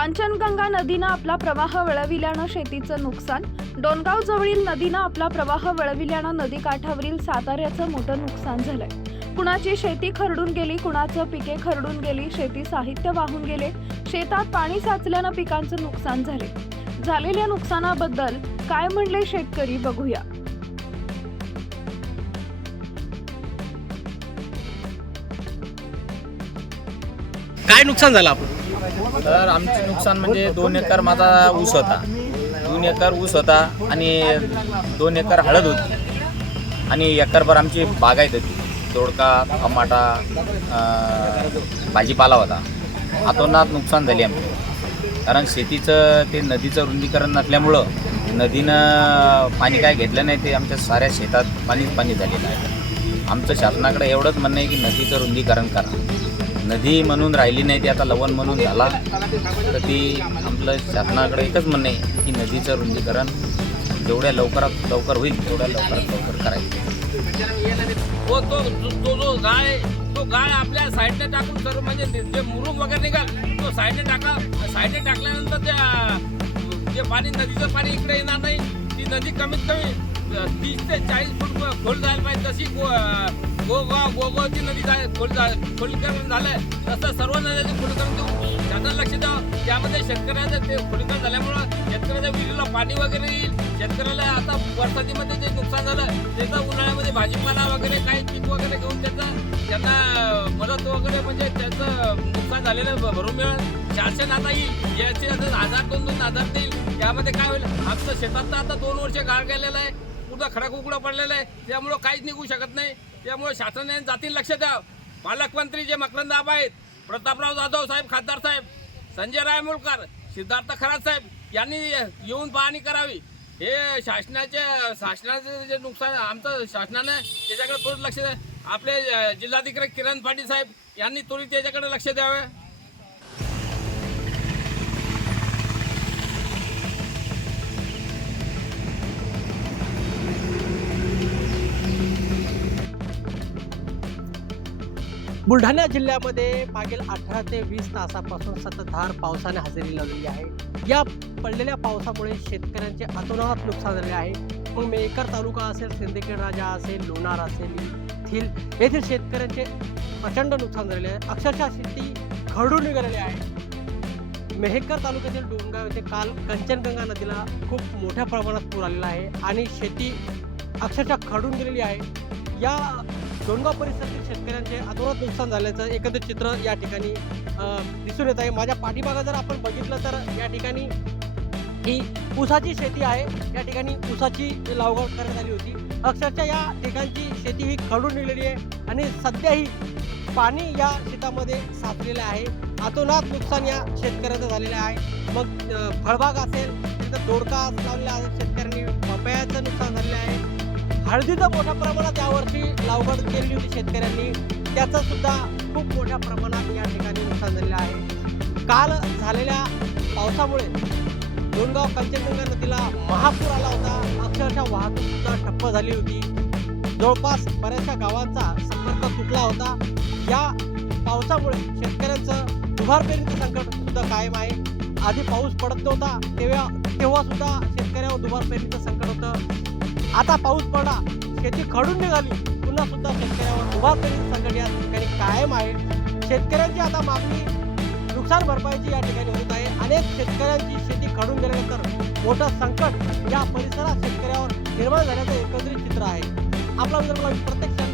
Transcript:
कांचनगंगा नदीनं आपला प्रवाह वळविल्यानं शेतीचं नुकसान. डोनगाव जवळील नदीनं आपला प्रवाह वळविल्यानं नदीकाठावरील साताऱ्याचं मोठं नुकसान झालंय. कुणाची शेती खरडून गेली कुणाचं पिके खरडून गेली शेती साहित्य वाहून गेले शेतात पाणी साचल्यानं पिकांचं नुकसान झाले. झालेल्या नुकसानाबद्दल काय म्हणले शेतकरी बघूया. काय नुकसान झालं आपण? तर आमचे नुकसान म्हणजे दोन एकर माझा ऊस होता. दोन एकर ऊस होता आणि दोन एकर हळद होती. आणि एकरभर आमची बागायत होती दोडका टमाटा भाजीपाला होता. आतोनात नुकसान झाले आमचे. कारण शेतीचं ते नदीचं रुंदीकरण नसल्यामुळं नदीनं पाणी काय घेतलं नाही ते आमच्या साऱ्या शेतात पाणीच पाणी झालेलं आहे. आमचं शासनाकडे एवढंच म्हणणं आहे की नदीचं रुंदीकरण करा. नदी म्हणून राहिली नाही ती आता लवण म्हणून झाला. तर ती आपलं शासनाकडे एकच म्हणणं आहे की नदीचं रुंदीकरण जेवढ्या लवकरात लवकर होईल तेवढ्या लवकरात लवकर करायचं. हो, तो तो तो जो गाय तो गाय आपल्या साईडने टाकून सर्व म्हणजे ते- जे मुरुम वगैरे निघाल तो साईडने टाका साईडने टाकल्यानंतर त्या जे पाणी नदीचं पाणी इकडे येणार नाही ती नदी कमीत कमी तीस ते चाळीस फूट खोल जायला पाहिजे तशी गो- गोगाव गोगावची नदी जाय खोल जा खोलीकरण झालंय. तसं सर्व नद्याचे खोलीकरण देऊ. त्याचं लक्ष द्या. त्यामध्ये शेतकऱ्याचं ते खोलीकरण झाल्यामुळं शेतकऱ्याच्या विहिरीला पाणी वगैरे येईल. शेतकऱ्याला आता बरसातीमध्ये जे नुकसान झालं त्याचा उन्हाळ्यामध्ये भाजीपाला वगैरे काही पीक वगैरे घेऊन त्याचं त्यांना मदत वगैरे म्हणजे त्याचं नुकसान झालेलं भरून मिळेल. शासन आता येईल. याचे आता हजार दोन दोन हजार देईल. त्यामध्ये काय होईल? आमचं शेतात तर आता दोन वर्ष गाळ गेलेलं आहे. पुढं खडा कुकडा पडलेलं आहे. त्यामुळं काहीच निघू शकत नाही. त्यामुळे शासनाने जातील लक्ष द्या. पालकमंत्री जे मकरंद आबा आहेत प्रतापराव जाधव साहेब खासदार साहेब संजय रायमुलकर सिद्धार्थ खरात साहेब यांनी येऊन पाहणी करावी. हे शासनाचे शासनाचे जे नुकसान आमचं शासनाने त्याच्याकडे थोडं लक्ष द्या. आपले जिल्हाधिकारी किरण पाटील साहेब यांनी त्वरित त्याच्याकडे लक्ष द्यावे. बुलढाणा जिल्ह्यामध्ये मागील अठरा ते वीस तासापासून सततधार पावसाने हजेरी लावलेली आहे. या पडलेल्या पावसामुळे शेतकऱ्यांचे अतोनात नुकसान झालेले आहे. मग मेकर तालुका असेल सिंदखेड राजा असेल लोणार असेल येथील येथील शेतकऱ्यांचे प्रचंड नुकसान झालेले आहे. अक्षरशः शेती खरडून निघालेली आहे. मेहकर तालुक्यातील डोंगाव येथे काल कंचनगंगा नदीला खूप मोठ्या प्रमाणात पूर आलेला आहे आणि शेती अक्षरशः खडून गेलेली आहे. या डोंगाव परिसरातील शेतकऱ्यांचे अतोनात नुकसान झाल्याचं एकंदर चित्र या ठिकाणी दिसून येत आहे. माझ्या पाठीमागं जर आपण बघितलं तर या ठिकाणी ही ऊसाची शेती आहे. या ठिकाणी ऊसाची लागवड करण्यात आली होती. अक्षरशः या ठिकाणची शेती ही खडून निघलेली आहे आणि सध्याही पाणी या शेतामध्ये साचलेलं आहे. अतोनात नुकसान या शेतकऱ्याचं झालेलं आहे. मग फळबाग असेल तिथं दोडका लावलेला आहे. शेतकऱ्यांनी पपयाचं नुकसान झालेलं आहे. हळदीचं मोठ्या प्रमाणात यावर्षी लागवड केली होती शेतकऱ्यांनी. त्याचं सुद्धा खूप मोठ्या प्रमाणात या ठिकाणी नुकसान झालेलं आहे. काल झालेल्या पावसामुळे दोनगाव कंचनगंगा नदीला महापूर आला होता. अक्षरशः वाहतूक सुद्धा ठप्प झाली होती. जवळपास बऱ्याचशा गावांचा संपर्क तुटला होता. या पावसामुळे शेतकऱ्यांचं दुभार पेरणीचं संकट सुद्धा कायम आहे. आधी पाऊस पडत नव्हता तेव्हा तेव्हा सुद्धा शेतकऱ्यावर दुभार पेरणीचं संकट होतं. आता पाऊस पडला शेती खडून निघाली. पुन्हा सुद्धा शेतकऱ्यावर उभा करीत संकट या ठिकाणी कायम आहे. शेतकऱ्यांची आता मागणी नुकसान भरपाईची या ठिकाणी होत आहे. अनेक शेतकऱ्यांची शेती खडून गेल्यानंतर मोठं संकट या परिसरात शेतकऱ्यावर निर्माण झाल्याचं एकंदरीत चित्र आहे. आपला प्रत्यक्ष